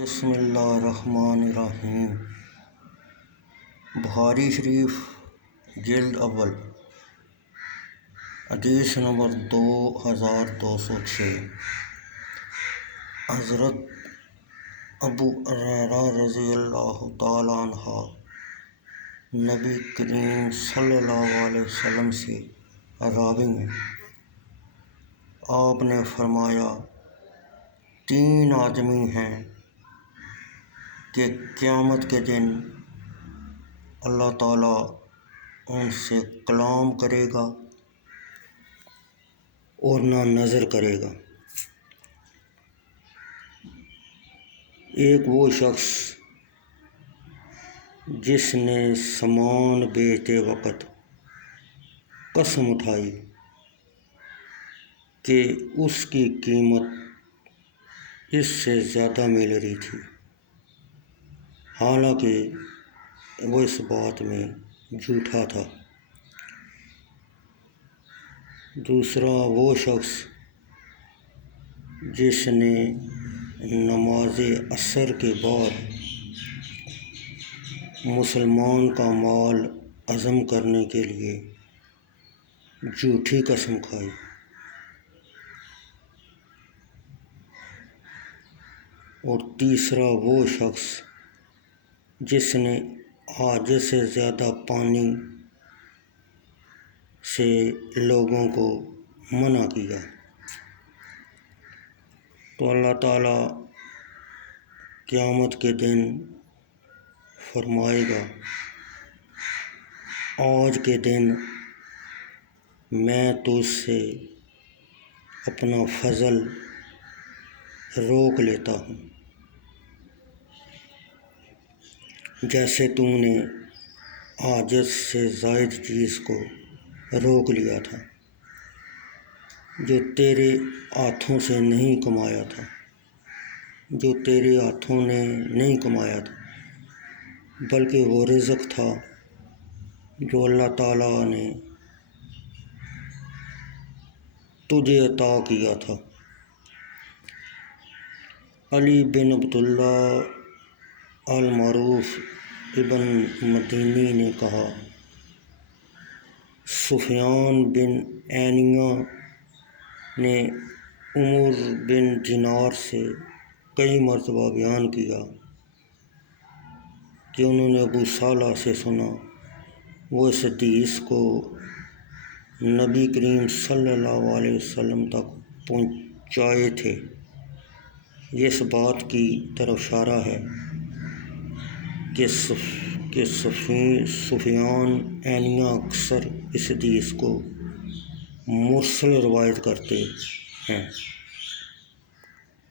بسم اللہ الرحمن الرحیم۔ بخاری شریف جلد اول حدیث نمبر 2206۔ حضرت ابو ہریرہ رضی اللہ تعالیٰ عنہ نبی کریم صلی اللہ علیہ وسلم سے راوی ہیں، آپ نے فرمایا، 3 آدمی ہیں کہ قیامت کے دن اللہ تعالیٰ ان سے کلام کرے گا اور نہ نظر کرے گا۔ ایک وہ شخص جس نے سامان بیچتے وقت قسم اٹھائی کہ اس کی قیمت اس سے زیادہ مل رہی تھی، حالانکہ وہ اس بات میں جھوٹا تھا۔ دوسرا وہ شخص جس نے نماز عصر کے بعد مسلمان کا مال ہضم کرنے کے لیے جھوٹی قسم کھائی۔ اور تیسرا وہ شخص جس نے حاجت سے زیادہ پانی سے لوگوں کو منع کیا۔ تو اللہ تعالیٰ قیامت کے دن فرمائے گا، آج کے دن میں تجھ سے اپنا فضل روک لیتا ہوں، جیسے تم نے حاجت سے زائد چیز کو روک لیا تھا جو تیرے ہاتھوں سے نہیں کمایا تھا، بلکہ وہ رزق تھا جو اللہ تعالیٰ نے تجھے عطا کیا تھا۔ علی بن عبداللہ المعروف ابن مدینی نے کہا، سفیان بن عینیہ نے عمر بن دینار سے کئی مرتبہ بیان کیا کہ انہوں نے ابو صالح سے سنا، وہ اس حدیث کو نبی کریم صلی اللہ علیہ وسلم تک پہنچائے تھے۔ یہ اس بات کی طرف اشارہ ہے کہ سفیان عینیہ اکثر اس حدیث کو مرسل روایت کرتے ہیں۔